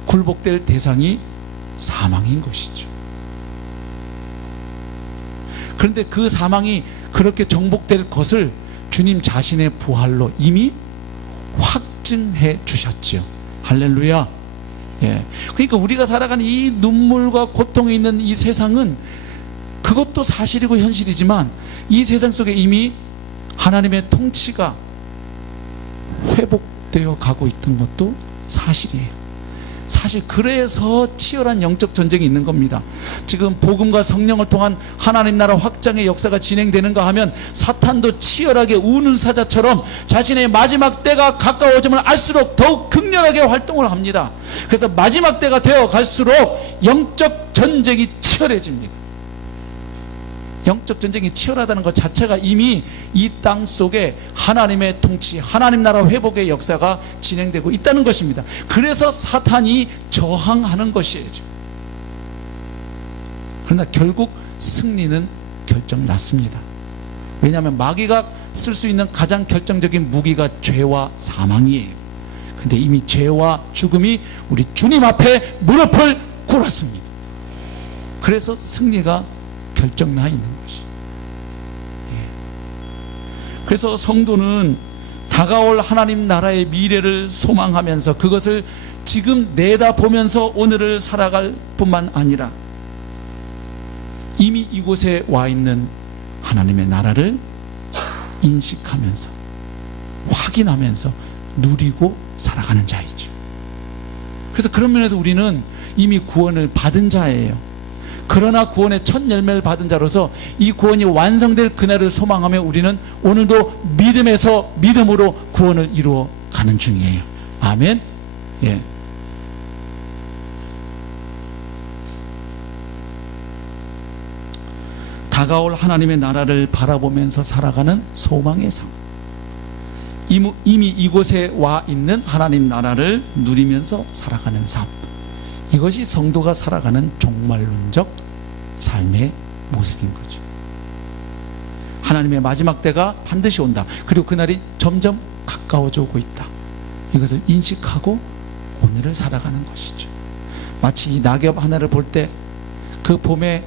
굴복될 대상이 사망인 것이죠. 그런데 그 사망이 그렇게 정복될 것을 주님 자신의 부활로 이미 확증해 주셨죠. 할렐루야. 예. 그러니까 우리가 살아가는 이 눈물과 고통이 있는 이 세상은 그것도 사실이고 현실이지만 이 세상 속에 이미 하나님의 통치가 회복되어 가고 있던 것도 사실이에요. 사실 그래서 치열한 영적 전쟁이 있는 겁니다. 지금 복음과 성령을 통한 하나님 나라 확장의 역사가 진행되는가 하면 사탄도 치열하게 우는 사자처럼 자신의 마지막 때가 가까워짐을 알수록 더욱 극렬하게 활동을 합니다. 그래서 마지막 때가 되어 갈수록 영적 전쟁이 치열해집니다. 영적 전쟁이 치열하다는 것 자체가 이미 이 땅 속에 하나님의 통치, 하나님 나라 회복의 역사가 진행되고 있다는 것입니다. 그래서 사탄이 저항하는 것이에요. 그러나 결국 승리는 결정났습니다. 왜냐하면 마귀가 쓸 수 있는 가장 결정적인 무기가 죄와 사망이에요. 그런데 이미 죄와 죽음이 우리 주님 앞에 무릎을 꿇었습니다. 그래서 승리가 결정나 있는 것이. 그래서 성도는 다가올 하나님 나라의 미래를 소망하면서 그것을 지금 내다보면서 오늘을 살아갈 뿐만 아니라 이미 이곳에 와 있는 하나님의 나라를 인식하면서 확인하면서 누리고 살아가는 자이죠. 그래서 그런 면에서 우리는 이미 구원을 받은 자예요. 그러나 구원의 첫 열매를 받은 자로서 이 구원이 완성될 그날을 소망하며 우리는 오늘도 믿음에서 믿음으로 구원을 이루어 가는 중이에요. 아멘. 예. 다가올 하나님의 나라를 바라보면서 살아가는 소망의 삶. 이미 이곳에 와 있는 하나님 나라를 누리면서 살아가는 삶. 이것이 성도가 살아가는 종말론적 삶의 모습인 거죠. 하나님의 마지막 때가 반드시 온다. 그리고 그날이 점점 가까워져 오고 있다. 이것을 인식하고 오늘을 살아가는 것이죠. 마치 이 낙엽 하나를 볼 때 그 봄의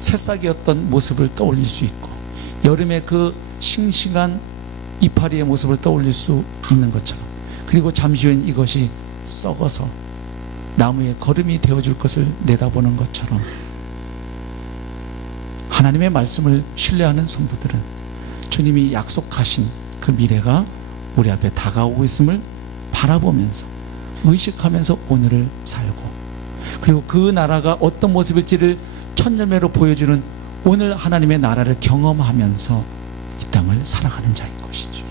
새싹이었던 모습을 떠올릴 수 있고 여름의 그 싱싱한 이파리의 모습을 떠올릴 수 있는 것처럼, 그리고 잠시 후엔 이것이 썩어서 나무의 거름이 되어줄 것을 내다보는 것처럼 하나님의 말씀을 신뢰하는 성도들은 주님이 약속하신 그 미래가 우리 앞에 다가오고 있음을 바라보면서 의식하면서 오늘을 살고, 그리고 그 나라가 어떤 모습일지를 첫 열매로 보여주는 오늘 하나님의 나라를 경험하면서 이 땅을 살아가는 자인 것이죠.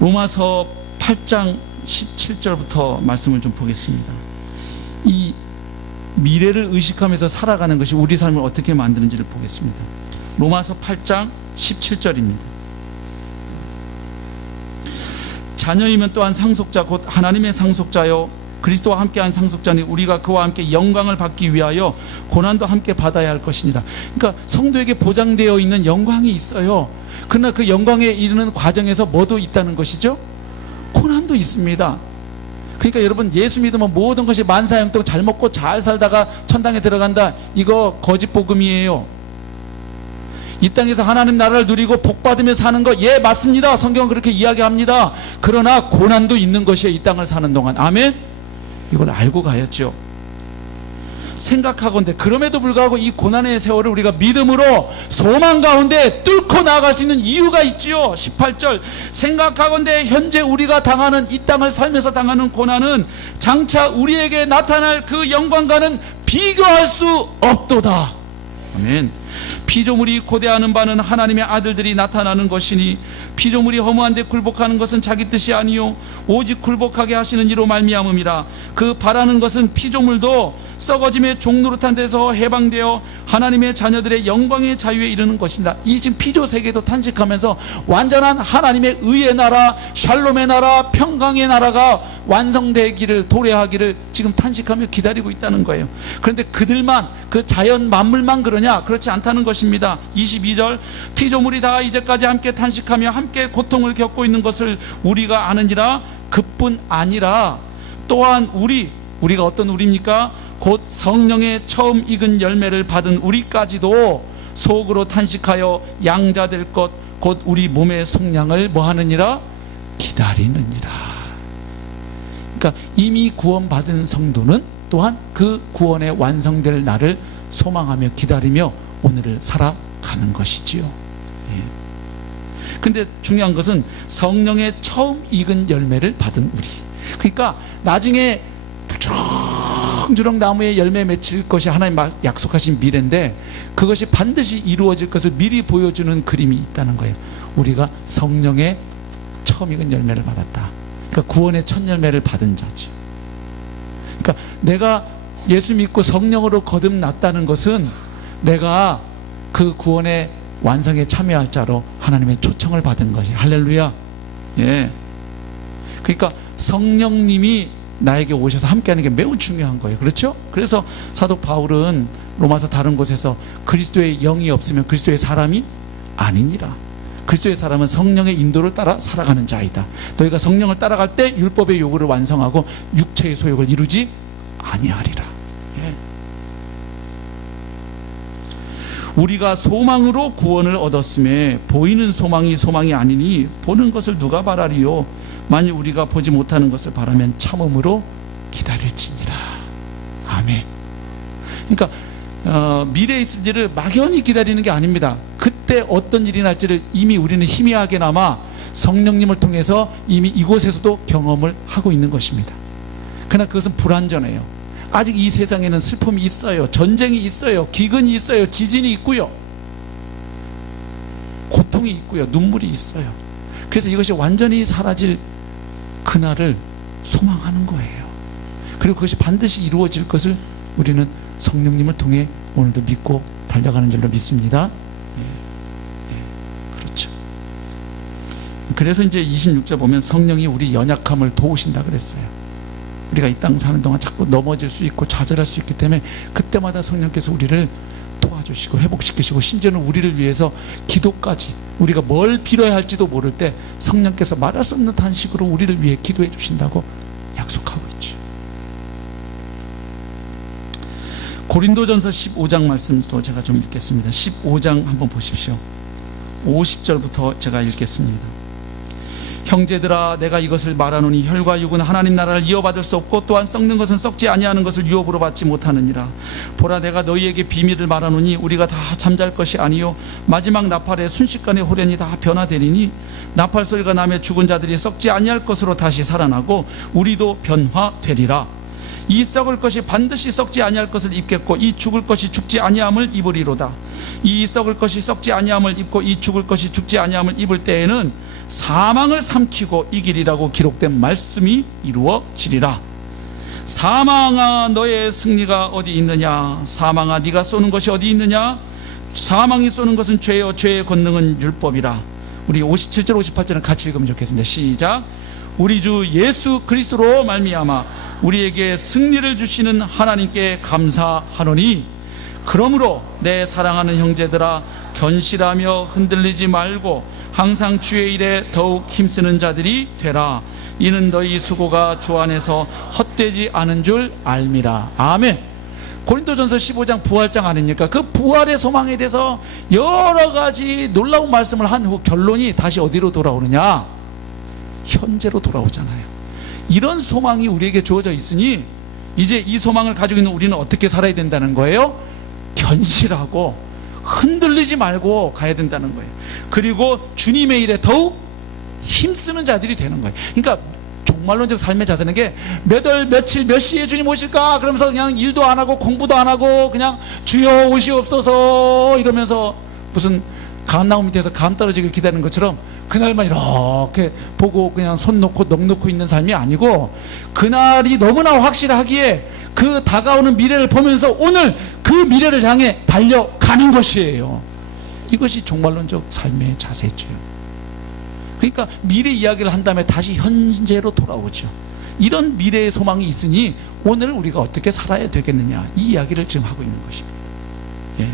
로마서 8장 17절부터 말씀을 좀 보겠습니다. 이 미래를 의식하면서 살아가는 것이 우리 삶을 어떻게 만드는지를 보겠습니다. 로마서 8장 17절입니다. 자녀이면 또한 상속자 곧 하나님의 상속자요 그리스도와 함께한 상속자니 우리가 그와 함께 영광을 받기 위하여 고난도 함께 받아야 할 것이니라. 그러니까 성도에게 보장되어 있는 영광이 있어요. 그러나 그 영광에 이르는 과정에서 뭐도 있다는 것이죠? 고난도 있습니다. 그러니까 여러분, 예수 믿으면 모든 것이 만사형통 잘 먹고 잘 살다가 천당에 들어간다, 이거 거짓 복음이에요. 이 땅에서 하나님 나라를 누리고 복 받으며 사는 거, 예, 맞습니다. 성경은 그렇게 이야기합니다. 그러나 고난도 있는 것이에요, 이 땅을 사는 동안. 아멘. 이걸 알고 가야죠. 생각하건대 그럼에도 불구하고 이 고난의 세월을 우리가 믿음으로 소망 가운데 뚫고 나아갈 수 있는 이유가 있지요. 18절, 생각하건대 현재 우리가 당하는, 이 땅을 살면서 당하는 고난은 장차 우리에게 나타날 그 영광과는 비교할 수 없도다. 아멘. 피조물이 고대하는 바는 하나님의 아들들이 나타나는 것이니 피조물이 허무한데 굴복하는 것은 자기 뜻이 아니요 오직 굴복하게 하시는 이로 말미암음이라. 그 바라는 것은 피조물도 썩어짐의 종노릇한 데서 해방되어 하나님의 자녀들의 영광의 자유에 이르는 것이다. 이 지금 피조 세계도 탄식하면서 완전한 하나님의 의의 나라, 샬롬의 나라, 평강의 나라가 완성되기를, 도래하기를 지금 탄식하며 기다리고 있다는 거예요. 그런데 그들만, 그 자연 만물만 그러냐? 그렇지 않다는 것입니다. 22절, 피조물이 다 이제까지 함께 탄식하며 함께 고통을 겪고 있는 것을 우리가 아느니라. 그뿐 아니라 또한 우리가 어떤 우리입니까? 곧 성령의 처음 익은 열매를 받은 우리까지도 속으로 탄식하여 양자될 것 곧 우리 몸의 속량을 뭐하느니라? 기다리느니라. 그러니까 이미 구원받은 성도는 또한 그 구원의 완성될 날을 소망하며 기다리며 오늘을 살아가는 것이지요. 근데 중요한 것은 성령의 처음 익은 열매를 받은 우리. 그러니까 나중에 주렁주렁 나무에 열매 맺힐 것이 하나님 약속하신 미래인데 그것이 반드시 이루어질 것을 미리 보여주는 그림이 있다는 거예요. 우리가 성령의 처음 익은 열매를 받았다. 그러니까 구원의 첫 열매를 받은 자죠. 그러니까 내가 예수 믿고 성령으로 거듭났다는 것은 내가 그 구원의 완성에 참여할 자로 하나님의 초청을 받은 것이. 할렐루야. 예. 그러니까 성령님이 나에게 오셔서 함께하는 게 매우 중요한 거예요. 그렇죠? 그래서 사도 바울은 로마서 다른 곳에서 그리스도의 영이 없으면 그리스도의 사람이 아니니라. 그리스도의 사람은 성령의 인도를 따라 살아가는 자이다. 너희가 성령을 따라갈 때 율법의 요구를 완성하고 육체의 소욕을 이루지 아니하리라. 예. 우리가 소망으로 구원을 얻었음에 보이는 소망이 아니니 보는 것을 누가 바라리요? 만일 우리가 보지 못하는 것을 바라면 참음으로 기다릴지니라. 아멘. 그러니까 미래에 있을 일을 막연히 기다리는 게 아닙니다. 그때 어떤 일이 날지를 이미 우리는 희미하게나마 성령님을 통해서 이미 이곳에서도 경험을 하고 있는 것입니다. 그러나 그것은 불완전해요. 아직 이 세상에는 슬픔이 있어요. 전쟁이 있어요. 기근이 있어요. 지진이 있고요. 고통이 있고요. 눈물이 있어요. 그래서 이것이 완전히 사라질 그날을 소망하는 거예요. 그리고 그것이 반드시 이루어질 것을 우리는 성령님을 통해 오늘도 믿고 달려가는 줄로 믿습니다. 그렇죠. 그래서 이제 26절 보면 성령이 우리 연약함을 도우신다 그랬어요. 우리가 이 땅 사는 동안 자꾸 넘어질 수 있고 좌절할 수 있기 때문에 그때마다 성령께서 우리를 도와주시고 회복시키시고 심지어는 우리를 위해서 기도까지, 우리가 뭘 빌어야 할지도 모를 때 성령께서 말할 수 없는 탄식으로 우리를 위해 기도해 주신다고 약속하고 있죠. 고린도전서 15장 말씀 또 제가 좀 읽겠습니다. 15장 한번 보십시오. 50절부터 제가 읽겠습니다. 형제들아, 내가 이것을 말하노니 혈과 육은 하나님 나라를 이어받을 수 없고 또한 썩는 것은 썩지 아니하는 것을 유업으로 받지 못하느니라. 보라, 내가 너희에게 비밀을 말하노니 우리가 다 잠잘 것이 아니요 마지막 나팔에 순식간에 호련히 다 변화되리니 나팔 소리가 나며 죽은 자들이 썩지 아니할 것으로 다시 살아나고 우리도 변화되리라. 이 썩을 것이 반드시 썩지 아니할 것을 입겠고 이 죽을 것이 죽지 아니함을 입으리로다. 이 썩을 것이 썩지 아니함을 입고 이 죽을 것이 죽지 아니함을 입을 때에는 사망을 삼키고 이기리라고 기록된 말씀이 이루어지리라. 사망아, 너의 승리가 어디 있느냐? 사망아, 네가 쏘는 것이 어디 있느냐? 사망이 쏘는 것은 죄요 죄의 권능은 율법이라. 우리 57절 58절은 같이 읽으면 좋겠습니다. 시작. 우리 주 예수 그리스도로 말미암아 우리에게 승리를 주시는 하나님께 감사하노니, 그러므로 내 사랑하는 형제들아, 견실하며 흔들리지 말고 항상 주의 일에 더욱 힘쓰는 자들이 되라. 이는 너희 수고가 주 안에서 헛되지 않은 줄 알미라. 아멘. 고린도전서 15장 부활장 아닙니까? 그 부활의 소망에 대해서 여러 가지 놀라운 말씀을 한 후 결론이 다시 어디로 돌아오느냐? 현재로 돌아오잖아요. 이런 소망이 우리에게 주어져 있으니 이제 이 소망을 가지고 있는 우리는 어떻게 살아야 된다는 거예요? 견실하고 흔들리지 말고 가야 된다는 거예요. 그리고 주님의 일에 더욱 힘쓰는 자들이 되는 거예요. 그러니까 종말론적 삶의 자세는 게 몇 월 며칠 몇 시에 주님 오실까 그러면서 그냥 일도 안 하고 공부도 안 하고 그냥 주여 오시옵소서 이러면서 무슨 감나무 밑에서 감 떨어지길 기다리는 것처럼 그날만 이렇게 보고 그냥 손 놓고 넋 놓고 있는 삶이 아니고, 그날이 너무나 확실하기에 그 다가오는 미래를 보면서 오늘 그 미래를 향해 달려가는 것이에요. 이것이 종말론적 삶의 자세죠. 그러니까 미래 이야기를 한 다음에 다시 현재로 돌아오죠. 이런 미래의 소망이 있으니 오늘 우리가 어떻게 살아야 되겠느냐, 이 이야기를 지금 하고 있는 것입니다. 예.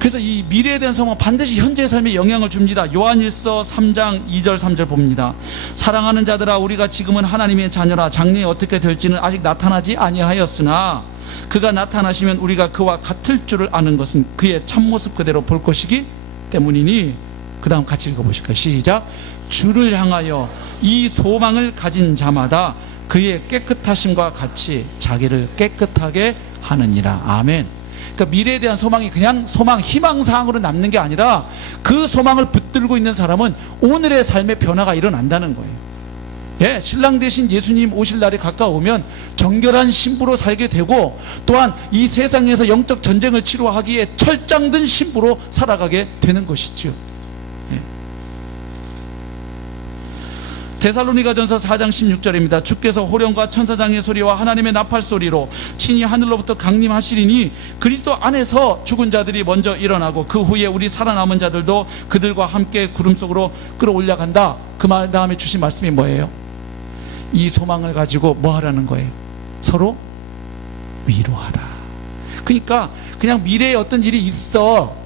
그래서 이 미래에 대한 소망은 반드시 현재의 삶에 영향을 줍니다. 요한일서 3장 2절 3절 봅니다. 사랑하는 자들아, 우리가 지금은 하나님의 자녀라. 장래에 어떻게 될지는 아직 나타나지 아니하였으나 그가 나타나시면 우리가 그와 같을 줄을 아는 것은 그의 참모습 그대로 볼 것이기 때문이니. 그 다음 같이 읽어보실까요? 시작. 주를 향하여 이 소망을 가진 자마다 그의 깨끗하심과 같이 자기를 깨끗하게 하느니라. 아멘. 그러니까 미래에 대한 소망이 그냥 소망, 희망사항으로 남는 게 아니라 그 소망을 붙들고 있는 사람은 오늘의 삶의 변화가 일어난다는 거예요. 예, 신랑 대신 예수님 오실 날이 가까우면 정결한 신부로 살게 되고, 또한 이 세상에서 영적 전쟁을 치루하기에 철장든 신부로 살아가게 되는 것이죠. 데살로니가전서 4장 16절입니다. 주께서 호령과 천사장의 소리와 하나님의 나팔 소리로 친히 하늘로부터 강림하시리니 그리스도 안에서 죽은 자들이 먼저 일어나고 그 후에 우리 살아남은 자들도 그들과 함께 구름 속으로 끌어올려 간다. 그 말 다음에 주신 말씀이 뭐예요? 이 소망을 가지고 뭐 하라는 거예요? 서로 위로하라. 그러니까 그냥 미래에 어떤 일이 있어,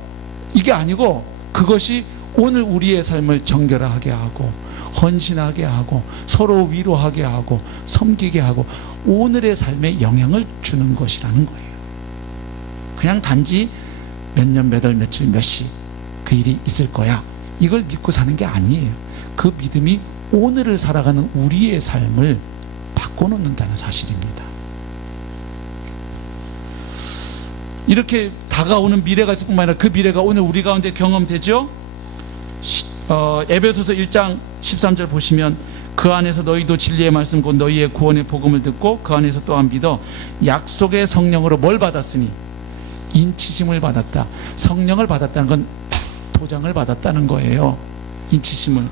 이게 아니고 그것이 오늘 우리의 삶을 정결하게 하고 헌신하게 하고 서로 위로하게 하고 섬기게 하고 오늘의 삶에 영향을 주는 것이라는 거예요. 그냥 단지 몇 년 몇 월 며칠 몇 시 그 일이 있을 거야, 이걸 믿고 사는 게 아니에요. 그 믿음이 오늘을 살아가는 우리의 삶을 바꿔놓는다는 사실입니다. 이렇게 다가오는 미래가 있을 뿐만 아니라 그 미래가 오늘 우리 가운데 경험되죠. 에베소서 1장 13절 보시면 그 안에서 너희도 진리의 말씀 곧 너희의 구원의 복음을 듣고 그 안에서 또한 믿어 약속의 성령으로 뭘 받았으니 인치심을 받았다. 성령을 받았다는 건 도장을 받았다는 거예요. 인치심을.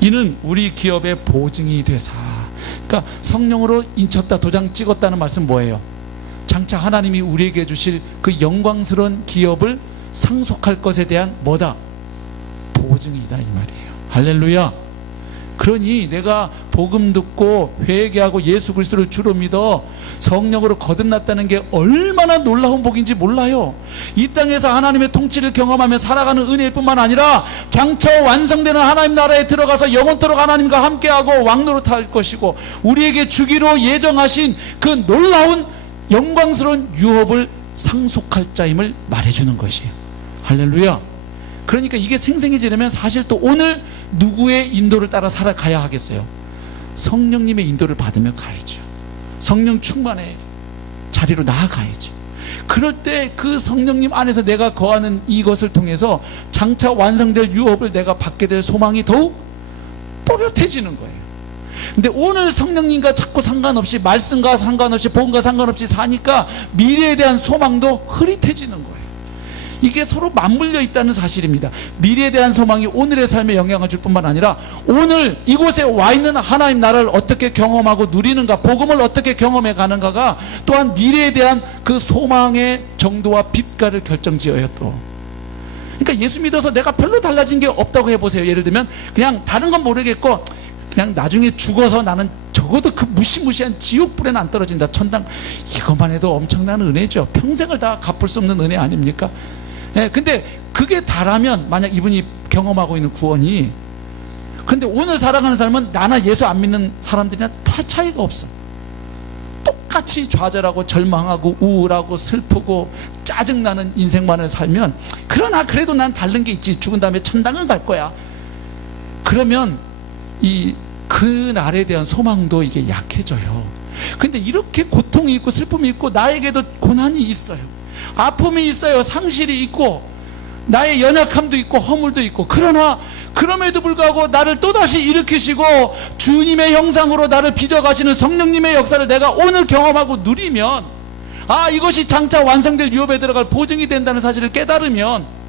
이는 우리 기업의 보증이 되사. 그러니까 성령으로 인쳤다, 도장 찍었다는 말씀 뭐예요? 장차 하나님이 우리에게 주실 그 영광스러운 기업을 상속할 것에 대한 뭐다? 보증이다, 이 말이에요. 할렐루야. 그러니 내가 복음 듣고 회개하고 예수 그리스도를 주로 믿어 성령으로 거듭났다는 게 얼마나 놀라운 복인지 몰라요. 이 땅에서 하나님의 통치를 경험하며 살아가는 은혜일 뿐만 아니라 장차 완성되는 하나님 나라에 들어가서 영원토록 하나님과 함께하고 왕노릇할 것이고 우리에게 주기로 예정하신 그 놀라운 영광스러운 유업을 상속할 자임을 말해주는 것이에요. 할렐루야. 그러니까 이게 생생해지려면 사실 또 오늘 누구의 인도를 따라 살아가야 하겠어요? 성령님의 인도를 받으며 가야죠. 성령 충만의 자리로 나아가야죠. 그럴 때 그 성령님 안에서 내가 거하는 이것을 통해서 장차 완성될 유업을 내가 받게 될 소망이 더욱 또렷해지는 거예요. 근데 오늘 성령님과 자꾸 상관없이, 말씀과 상관없이, 복음과 상관없이 사니까 미래에 대한 소망도 흐릿해지는 거예요. 이게 서로 맞물려 있다는 사실입니다. 미래에 대한 소망이 오늘의 삶에 영향을 줄 뿐만 아니라 오늘 이곳에 와 있는 하나님 나라를 어떻게 경험하고 누리는가, 복음을 어떻게 경험해 가는가가 또한 미래에 대한 그 소망의 정도와 빛깔을 결정지어요. 또 그러니까 예수 믿어서 내가 별로 달라진 게 없다고 해보세요. 예를 들면 그냥 다른 건 모르겠고 그냥 나중에 죽어서 나는 적어도 그 무시무시한 지옥불에는 안 떨어진다, 천당, 이것만 해도 엄청난 은혜죠. 평생을 다 갚을 수 없는 은혜 아닙니까? 예, 근데 그게 다라면, 만약 이분이 경험하고 있는 구원이, 근데 오늘 살아가는 삶은 나나 예수 안 믿는 사람들이나 다 차이가 없어. 똑같이 좌절하고 절망하고 우울하고 슬프고 짜증나는 인생만을 살면, 그러나 그래도 난 다른 게 있지, 죽은 다음에 천당은 갈 거야, 그러면 그 날에 대한 소망도 이게 약해져요. 근데 이렇게 고통이 있고 슬픔이 있고 나에게도 고난이 있어요, 아픔이 있어요, 상실이 있고 나의 연약함도 있고 허물도 있고, 그러나 그럼에도 불구하고 나를 또다시 일으키시고 주님의 형상으로 나를 빚어가시는 성령님의 역사를 내가 오늘 경험하고 누리면, 이것이 장차 완성될 유업에 들어갈 보증이 된다는 사실을 깨달으면,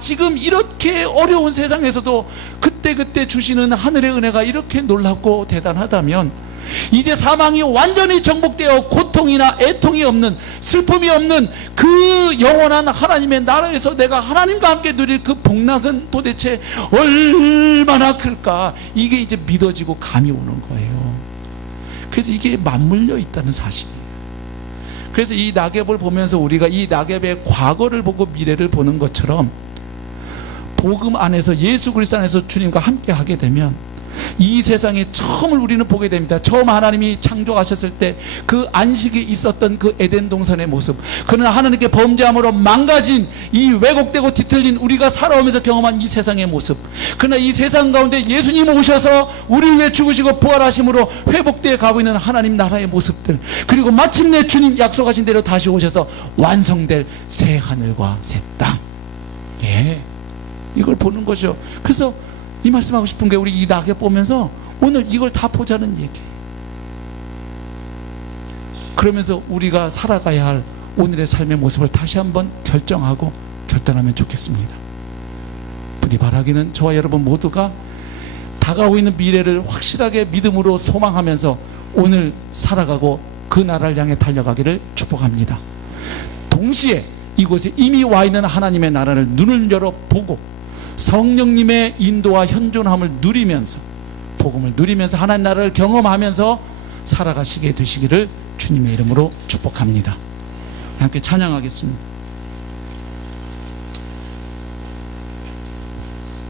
지금 이렇게 어려운 세상에서도 그때그때 주시는 하늘의 은혜가 이렇게 놀랍고 대단하다면, 이제 사망이 완전히 정복되어 고통이나 애통이 없는, 슬픔이 없는 그 영원한 하나님의 나라에서 내가 하나님과 함께 누릴 그 복락은 도대체 얼마나 클까, 이게 이제 믿어지고 감이 오는 거예요. 그래서 이게 맞물려 있다는 사실이에요. 그래서 이 낙엽을 보면서 우리가 이 낙엽의 과거를 보고 미래를 보는 것처럼, 복음 안에서, 예수 그리스도 안에서 주님과 함께 하게 되면 이 세상에 처음을 우리는 보게 됩니다. 처음 하나님이 창조하셨을 때 그 안식이 있었던 그 에덴 동산의 모습, 그러나 하나님께 범죄함으로 망가진, 이 왜곡되고 뒤틀린 우리가 살아오면서 경험한 이 세상의 모습, 그러나 이 세상 가운데 예수님 오셔서 우리를 위해 죽으시고 부활하심으로 회복되어 가고 있는 하나님 나라의 모습들, 그리고 마침내 주님 약속하신 대로 다시 오셔서 완성될 새 하늘과 새 땅, 이걸 보는 거죠. 그래서 이 말씀하고 싶은 게, 우리 이 낙엽 보면서 오늘 이걸 다 보자는 얘기. 그러면서 우리가 살아가야 할 오늘의 삶의 모습을 다시 한번 결정하고 결단하면 좋겠습니다. 부디 바라기는 저와 여러분 모두가 다가오고 있는 미래를 확실하게 믿음으로 소망하면서 오늘 살아가고 그 나라를 향해 달려가기를 축복합니다. 동시에 이곳에 이미 와 있는 하나님의 나라를 눈을 열어 보고 성령님의 인도와 현존함을 누리면서, 복음을 누리면서 하나님 나라를 경험하면서 살아가시게 되시기를 주님의 이름으로 축복합니다. 함께 찬양하겠습니다.